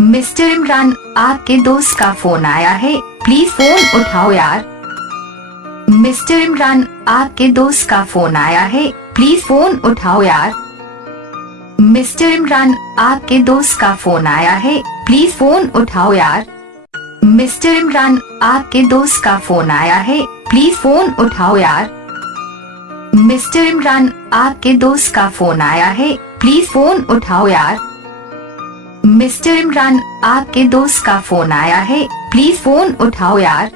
Mister Imran, आपके दोस्त का फोन आया है, प्लीज फोन उठाओ यार। मिस्टर इमरान, आपके दोस्त का फोन आया है, प्लीज फोन उठाओ यार। मिस्टर इमरान, आपके दोस्त का फोन आया है, प्लीज फोन उठाओ यार। मिस्टर इमरान, आपके दोस्त का फोन आया है, प्लीज फोन उठाओ यार। मिस्टर इमरान, आपके दोस्त का फोन आया है, प्लीज फोन उठाओ यार। मिस्टर इमरान, आपके दोस्त का फोन आया है, प्लीज फोन उठाओ यार।